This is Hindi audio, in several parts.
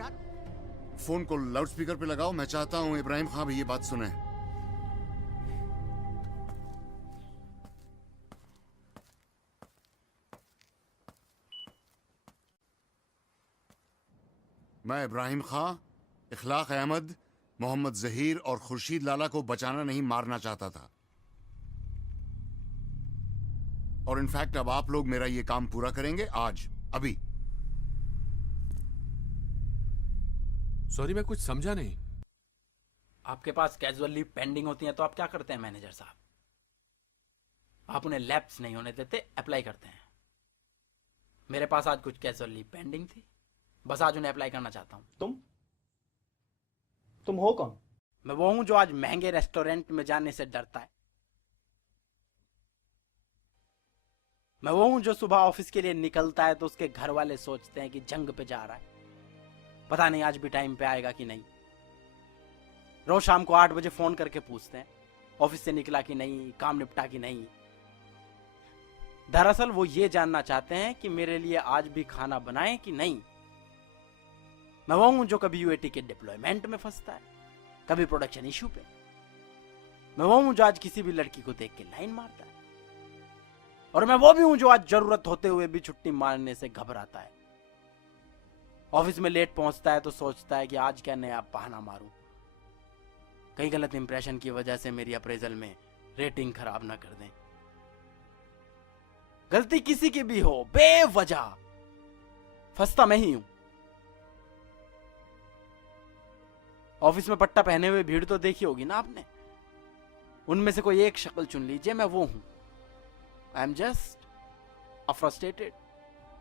फोन को लाउडस्पीकर पे लगाओ, मैं चाहता हूं इब्राहिम खां भी ये बात सुने। मैं इब्राहिम खां इखलाक अहमद, मोहम्मद जहीर और खुर्शीद लाला को बचाना नहीं मारना चाहता था। और इनफैक्ट अब आप लोग मेरा ये काम पूरा करेंगे आज, अभी। सॉरी, मैं कुछ समझा नहीं। आपके पास कैजुअल लीव पेंडिंग होती है तो आप क्या करते हैं मैनेजर साहब? आप उन्हें लैप्स नहीं होने देते, अप्लाई करते हैं। मेरे पास आज कुछ कैजुअल लीव पेंडिंग थी, बस आज उन्हें अप्लाई करना चाहता हूं। तुम हो कौन? मैं वो हूं जो आज महंगे रेस्टोरेंट में जाने से डरता है। मैं वो हूं जो सुबह ऑफिस के लिए निकलता है तो उसके घर वाले सोचते हैं कि जंग पे जा रहा है, पता नहीं आज भी टाइम पे आएगा कि नहीं। रोज शाम को 8 बजे फोन करके पूछते हैं ऑफिस से निकला कि नहीं, काम निपटा कि नहीं। दरअसल वो ये जानना चाहते हैं कि मेरे लिए आज भी खाना बनाएं कि नहीं। मैं वो हूं जो कभी यूएटी के डिप्लॉयमेंट में फंसता है, कभी प्रोडक्शन इशू पे। मैं वो हूं जो आज किसी भी लड़की को देख के लाइन मारता है, और मैं वो भी हूं जो आज जरूरत होते हुए भी छुट्टी मारने से घबराता है। ऑफिस में लेट पहुंचता है तो सोचता है कि आज क्या नया बहाना मारूं, कई गलत इंप्रेशन की वजह से मेरी अप्रेजल में रेटिंग खराब ना कर दें। गलती किसी की भी हो, बेवजह फंसता मैं ही हूं। ऑफिस में पट्टा पहने हुए भीड़ तो देखी होगी ना आपने, उनमें से कोई एक शक्ल चुन लीजिए, मैं वो हूं। I am just a frustrated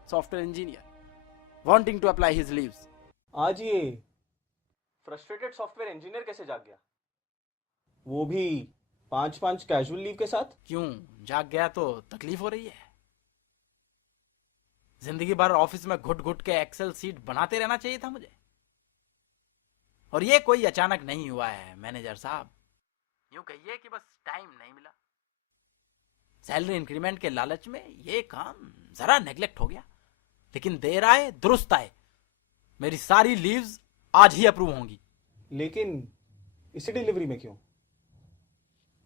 software engineer wanting to apply his leaves. आज ये फ्रस्ट्रेटेड सॉफ्टवेयर इंजीनियर कैसे जाग गया, वो भी 5-5 कैजुअल लीव के साथ? क्यों जाग गया तो तकलीफ हो रही है? जिंदगी भर ऑफिस में घुट घुट के एक्सेल सीट बनाते रहना चाहिए था मुझे, और ये कोई अचानक नहीं हुआ है मैनेजर साहब। यूं कहिए कि बस टाइम नहीं मिला। सैलरी इंक्रीमेंट के लालच में ये काम जरा नेग्लेक्ट हो गया, लेकिन देर आए दुरुस्त आए। मेरी सारी लीव्स आज ही अप्रूव होंगी। लेकिन इसी डिलीवरी में क्यों?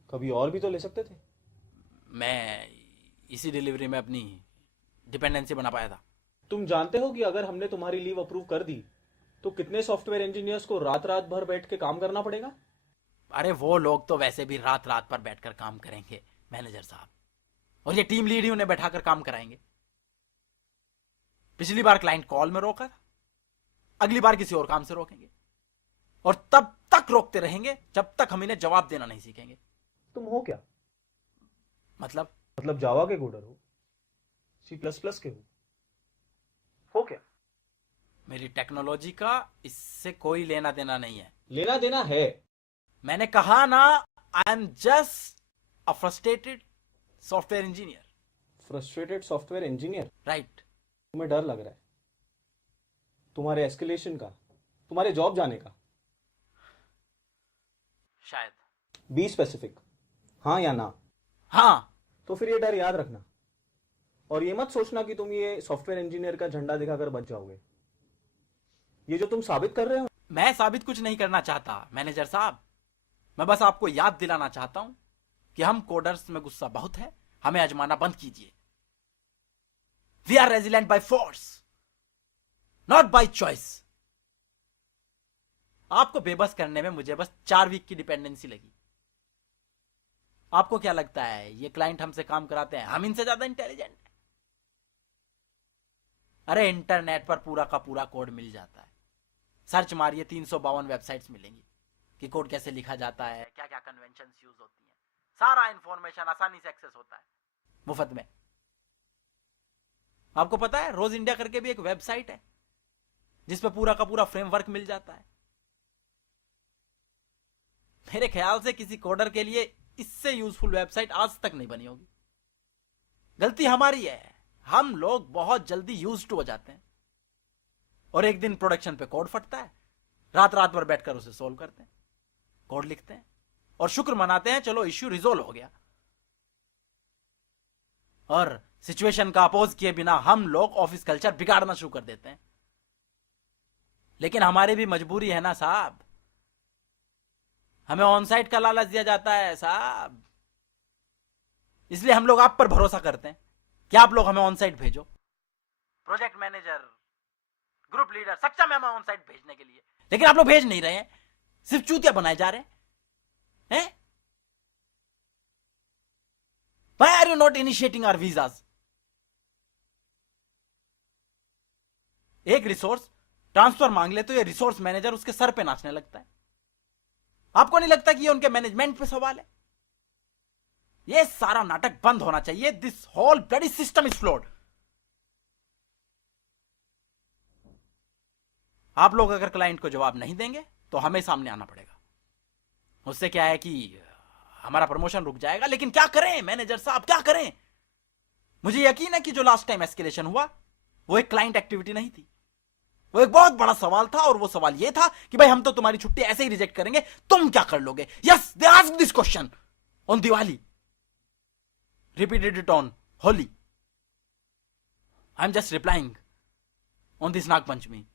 कभी और भी तो ले सकते थे। मैं इसी डिलीवरी में अपनी डिपेंडेंसी बना पाया था। तुम जानते हो कि अगर हमने तुम्हारी लीव अप्रूव कर दी तो कितने सॉफ्टवेयर इंजीनियर्स को रात रात भर बैठ के काम करना पड़ेगा? अरे वो लोग तो वैसे भी रात रात पर बैठकर काम करेंगे मैनेजर साहब, और ये टीम लीड ही उन्हें बैठाकर काम कराएंगे। पिछली बार क्लाइंट कॉल में रोका, अगली बार किसी और काम से रोकेंगे, और तब तक रोकते रहेंगे जब तक हम इन्हें जवाब देना नहीं सीखेंगे। तुम हो क्या? मतलब जावा के कोडर हो, C++ के हो क्या? मेरी टेक्नोलॉजी का इससे कोई लेना देना नहीं है। लेना देना है। मैंने कहा ना, आई am just a frustrated software engineer. Frustrated software engineer? Right. तुम्हें डर लग रहा है तुम्हारे एस्केलेशन का, तुम्हारे जॉब जाने का? शायद। बी स्पेसिफिक, हाँ या ना? हाँ। तो फिर ये डर याद रखना, और ये मत सोचना कि तुम ये सॉफ्टवेयर इंजीनियर का झंडा दिखाकर बच जाओगे। ये जो तुम साबित कर रहे हो। मैं साबित कुछ नहीं करना चाहता मैनेजर साहब, मैं बस आपको याद दिलाना चाहता हूं कि हम कोडर्स में गुस्सा बहुत है, हमें आजमाना बंद कीजिए। We are resilient by force, not by choice. आपको बेबस करने में मुझे बस 4 वीक की डिपेंडेंसी लगी। आपको क्या लगता है ये क्लाइंट हमसे काम कराते हैं, हम इनसे ज्यादा इंटेलिजेंट हैं? अरे इंटरनेट पर पूरा का पूरा कोड मिल जाता है, सर्च मारिए 352 वेबसाइट्स मिलेंगी कि कोड कैसे लिखा जाता है, क्या क्या कन्वेंशंस यूज होती हैं। सारा इंफॉर्मेशन आसानी से एक्सेस होता है मुफ्त में। आपको पता है रोज इंडिया करके भी एक वेबसाइट है जिसपे पूरा का पूरा फ्रेमवर्क मिल जाता है। मेरे ख्याल से किसी कोडर के लिए इससे यूजफुल वेबसाइट आज तक नहीं बनी होगी। गलती हमारी है, हम लोग बहुत जल्दी यूज्ड हो जाते हैं, और एक दिन प्रोडक्शन पे कोड फटता है, रात रात भर बैठकर उसे सोल्व करते हैं, कोड लिखते हैं और शुक्र मनाते हैं चलो इश्यू रिजोल्व हो गया। और सिचुएशन का अपोज किए बिना हम लोग ऑफिस कल्चर बिगाड़ना शुरू कर देते हैं। लेकिन हमारी भी मजबूरी है ना साहब, हमें ऑन साइट का लालच दिया जाता है साहब, इसलिए हम लोग आप पर भरोसा करते हैं कि आप लोग हमें ऑन साइट भेजो। प्रोजेक्ट मैनेजर, ग्रुप लीडर सक्षम है हमें ऑन साइट भेजने के लिए, लेकिन आप लोग भेज नहीं रहे हैं, सिर्फ चूतिया बनाए जा रहे हैं। Why are you not initiating our visas? एक रिसोर्स ट्रांसफर मांग ले तो ये रिसोर्स मैनेजर उसके सर पे नाचने लगता है। आपको नहीं लगता कि ये उनके मैनेजमेंट पे सवाल है? ये सारा नाटक बंद होना चाहिए। This whole bloody system is flawed. आप लोग अगर क्लाइंट को जवाब नहीं देंगे तो हमें सामने आना पड़ेगा। उससे क्या है कि हमारा प्रमोशन रुक जाएगा, लेकिन क्या करें मैनेजर साहब, क्या करें? मुझे यकीन है कि जो लास्ट टाइम एस्केलेशन हुआ वो एक क्लाइंट एक्टिविटी नहीं थी, वो एक बहुत बड़ा सवाल था, और वो सवाल ये था कि भाई हम तो तुम्हारी छुट्टी ऐसे ही रिजेक्ट करेंगे, तुम क्या कर लोगे? Yes, they asked this question on Diwali, repeated it on Holi. I am just replying on this Nag Panchami.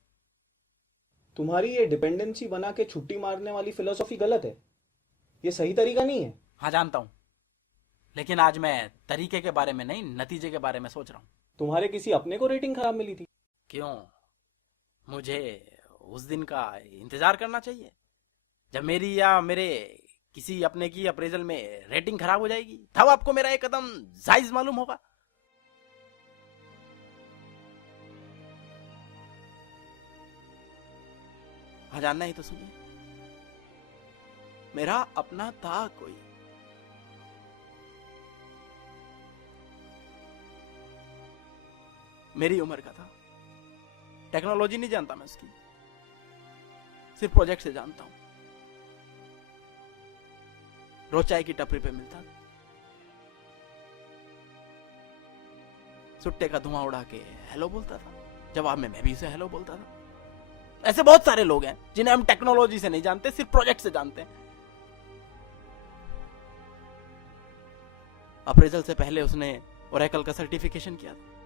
तुम्हारी ये डिपेंडेंसी बना के छुट्टी मारने वाली फिलोसॉफी गलत है, ये सही तरीका नहीं है। हाँ जानता हूं, लेकिन आज मैं तरीके के बारे में नहीं, नतीजे के बारे में सोच रहा हूं। तुम्हारे किसी अपने को रेटिंग खराब मिली थी? क्यों? मुझे उस दिन का इंतजार करना चाहिए जब मेरी या मेरे किसी अपने की अप्रेजल में रेटिंग खराब हो जाएगी, तब आपको मेरा एक कदम जायज मालूम होगा। हाँ जानना ही तो सुनिए, मेरा अपना था कोई, मेरी उम्र का था, टेक्नोलॉजी नहीं जानता मैं उसकी, सिर्फ प्रोजेक्ट से जानता हूं। रोज चाय की टपरी पे मिलता, सुट्टे का धुआं उड़ा के हेलो बोलता था, जवाब में मैं भी उसे हेलो बोलता था। ऐसे बहुत सारे लोग हैं जिन्हें हम टेक्नोलॉजी से नहीं जानते, सिर्फ प्रोजेक्ट से जानते हैं। अप्रेजल से पहले उसने ओरेकल का सर्टिफिकेशन किया था।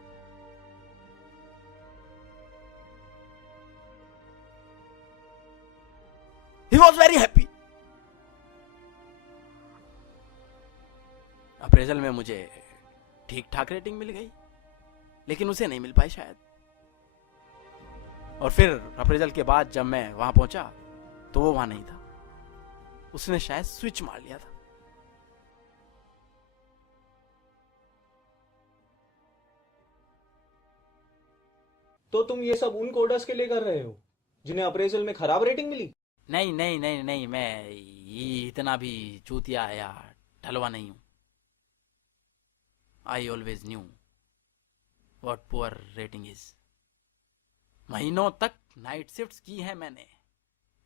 He was very happy. Appraisal में मुझे ठीक ठाक रेटिंग मिल गई, लेकिन उसे नहीं मिल पाई शायद। और फिर अप्रेजल के बाद जब मैं वहां पहुंचा तो वो वहां नहीं था, उसने शायद स्विच मार लिया था। तो तुम ये सब उन कोडर्स के लिए कर रहे हो जिन्हें अप्रेजल में खराब रेटिंग मिली? नहीं नहीं नहीं नहीं, मैं ये इतना भी चूतिया या ढलवा नहीं हूं। I always knew what poor rating is. महीनों तक नाइट शिफ्ट्स की है मैंने,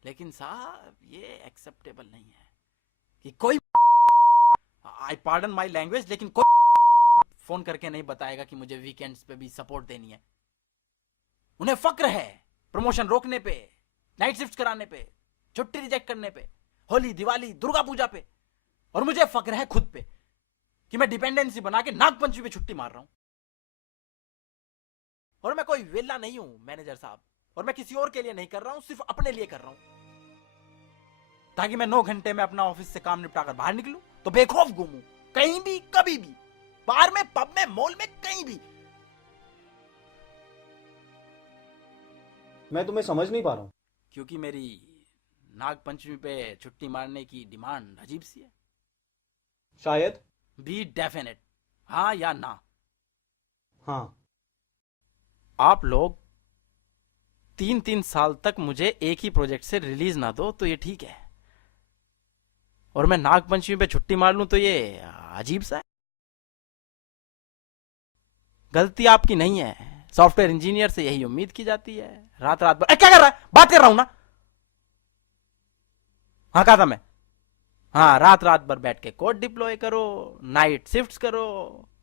लेकिन साहब ये एक्सेप्टेबल नहीं है कि कोई, आई पार्डन माई लैंग्वेज, लेकिन कोई फोन करके नहीं बताएगा कि मुझे वीकेंड्स पे भी सपोर्ट देनी है। उन्हें फक्र है प्रमोशन रोकने पे, नाइट शिफ्ट कराने पे, छुट्टी रिजेक्ट करने पे, होली, दिवाली, दुर्गा पूजा पे, और मुझे फक्र है खुद पे कि मैं डिपेंडेंसी बना के नागपंचमी पे छुट्टी मार रहा हूं। और मैं कोई वेला नहीं हूं मैनेजर साहब, और मैं किसी और के लिए नहीं कर रहा हूं, सिर्फ अपने लिए कर रहा हूं, ताकि मैं 9 घंटे में अपना ऑफिस से काम निपटाकर बाहर निकलूं तो बेखौफ घूमूं, कहीं भी, कभी भी, बाहर में, पब में, मॉल में, कहीं भी। मैं तुम्हें समझ नहीं पा रहा हूं। क्योंकि मेरी नागपंचमी पे छुट्टी मारने की डिमांड अजीब सी है। शायद। बी डेफिनेट, हाँ या ना। हाँ। आप लोग 3-3 साल तक मुझे एक ही प्रोजेक्ट से रिलीज ना दो तो ये ठीक है, और मैं नागपंचमी पे छुट्टी मार लूं तो ये अजीब सा है। गलती आपकी नहीं है, सॉफ्टवेयर इंजीनियर से यही उम्मीद की जाती है। रात रात भर क्या कर रहा है? बात कर रहा हूं ना। हाँ कहा था मैं, हाँ रात रात भर बैठ के कोड डिप्लॉय करो, नाइट शिफ्ट्स करो।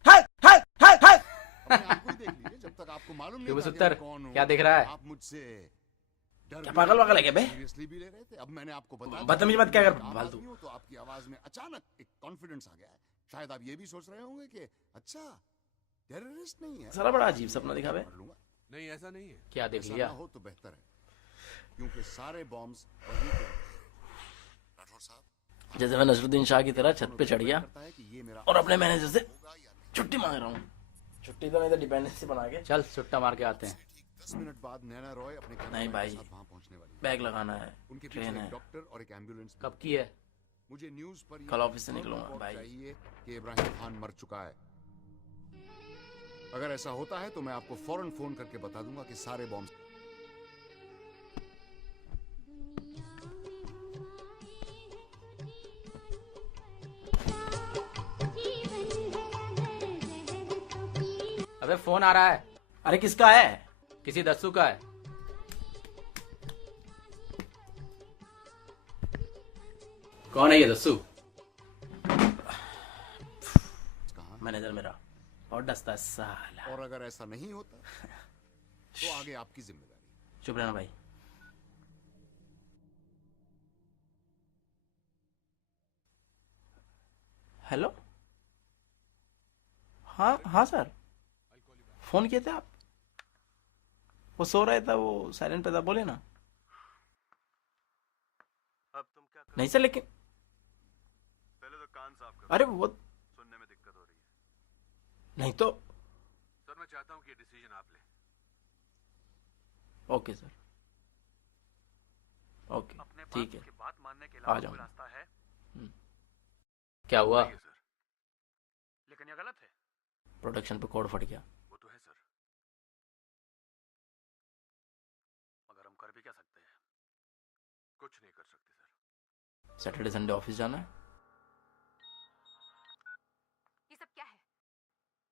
हाय हाय हाय हाय। अपनी आंखों ही देख लीजिए, जब तक आपको मालूम नहीं क्यों था कि बसुत्तर, मैं कौन हूं, क्या देख रहा है? आप मुझसे डर क्या भी पागल रहे वागल थे, है क्या बे? सीरियसली भी ले रहे थे। अब मैंने आपको बताया, बदतमीजी मत क्या कर आप फालतू। आदमी हो तो आपकी आवाज में अचानक एक कॉन्फिडेंस आ गया है। शायद आप ये भी सोच रहे होंगे कि अच्छा टेररिस्ट नहीं है, साला बड़ा अजीब सपना दिखा बे। कर लूंगा। नहीं ऐसा नहीं है। क्या देख ऐसा लिया? ना हो तो बेहतर है। क्योंकि सारे बॉम्ब्स वहीं पे राठौर साहब जैसे मैं नसरुद्दीन शाह की तरह छत पे चढ़ गया करता है कि ये मेरा और अपने मैनेजर से छुट्टी मांग रहा हूँ। छुट्टी तो नहीं तो डिपेंडेंसी बना के चल सुट्टा मार के आते हैं। ठीक 10 मिनट बाद नैना रॉय अपने कैमरामैन नहीं के भाई, साथ वहां पहुंचने वाली है। बैग लगाना है, उनके पीछे ट्रेन एक है। डॉक्टर और एक एम्बुलेंस भी। कब की है? मुझे न्यूज़ पर ये कल ऑफिस से फौरन निकलूंगा रिपोर्ट भाई। चाहिए कि इब्राहिम खान मर चुका है। अगर ऐसा होता है तो मैं आपको फौरन फोन करके बता दूंगा कि सारे बॉम्ब अबे फोन आ रहा है, अरे किसका है? किसी दस्सू का है। कौन है ये दस्सू? कहाँ मैनेजर मेरा बहुत डसता है साला। और अगर ऐसा नहीं होता तो आगे आपकी जिम्मेदारी। चुप रहना भाई। हेलो, हाँ हाँ सर, फोन किए थे आप? वो सो रहे था, वो साइलेंट पे था, बोले ना। अब तुम क्या करो? नहीं सर, लेकिन पहले तो कान साफ करो। अरे वो सुनने में दिक्कत हो रही है। नहीं तो। सर मैं चाहता हूं कि ये डिसीजन आप लें। ओके सर, ओके अपने ठीक बाप है। की बात मानने के आ अलावा जाऊं। कोई रास्ता है? क्या हुआ? नहीं है सर। लेकिन ये गलत है। प्रोडक्शन पे कोड फट गया। वो तो है सर। मगर हम कर भी क्या सकते हैं? कुछ नहीं कर सकते सर। सैटरडे संडे ऑफिस जाना है। ये सब क्या है?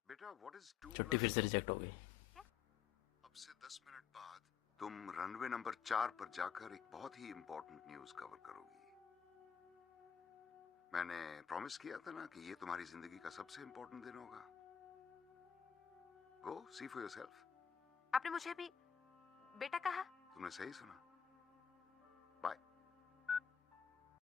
बेटा व्हाट इज छुट्टी फिर से रिजेक्ट हो गई। अब से 10 मिनट बाद तुम रनवे नंबर 4 पर जाकर एक बहुत ही इंपॉर्टेंट न्यूज़ कवर करोगी। मैंने प्रॉमिस किया था ना कि ये तुम्हारी जिंदगी का सबसे इंपॉर्टेंट दिन होगा। गो सी फॉर योरसेल्फ। आपने मुझे अभी बेटा कहा? तुमने सही सुना।